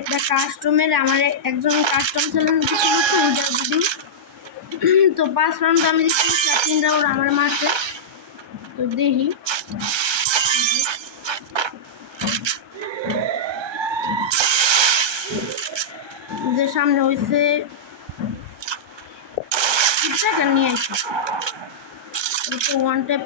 একটা কাস্টমের আমার একজন কাস্টম তো ওইটা যদি তো পাঁচ রাউন্ড আমি দিচ্ছি তিন রাউন্ড আমার মাঠে তো দেখি। যে সামনে হয়েছে নিয়ে আসি। ওয়ান ট্যাপ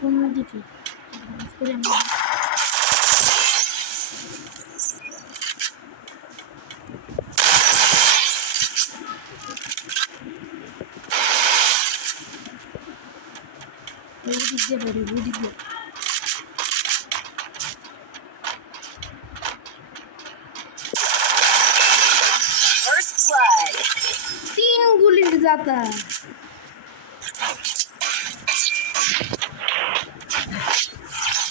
কোন দিকে করে আমি ওই দিক দিয়ে বেরো ওই দিক দিয়ে First blood. তিন গুলির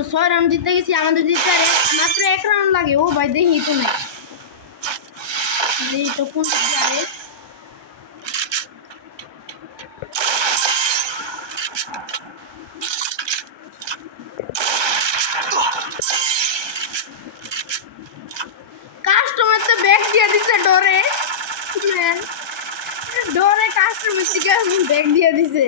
তো ছয় রাউন্ড জিততে গেছি, আমাদের জিততে মাত্র এক রাউন্ড লাগে। ও ভাই, দেখি তো নাই। তো কাস্টমার তো ব্যাগ দিয়ে দিছে ডরে ডরে কাস্টমার ব্যাগ দিয়ে দিছে।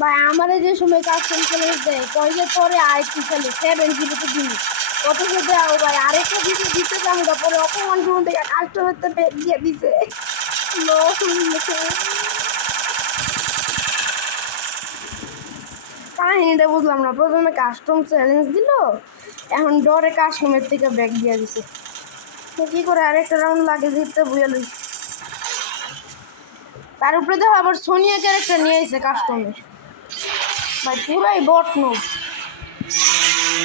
ভাই আমারে যে সময় কাস্টম চ্যালেঞ্জ দেয় যে পরে আরেকটু খেলে সেভেন জিবিতে দিন কত যে দেও ভাই, আরেকটা দিতে যাব না পরে অপমান করুন থেকে কাস্টমার তো দিয়ে দিছে। কাহিনীটা বুঝলাম না, প্রথমে কাস্টম চ্যালেঞ্জ দিল, এখন ডরে কাস্টমের থেকে ব্যাগ দিয়ে দিছে। কি করে আরেকটা রাউন্ড লাগে, জিততে বুঝে লই তার উপরে দেখো আবার সোনিয়া ক্যারেক্টার নিয়ে এসে কাস্টমে ভাই পুরাই বট নো।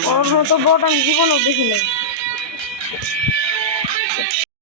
ওর মতো বট আমি জীবনেও দেখি নাই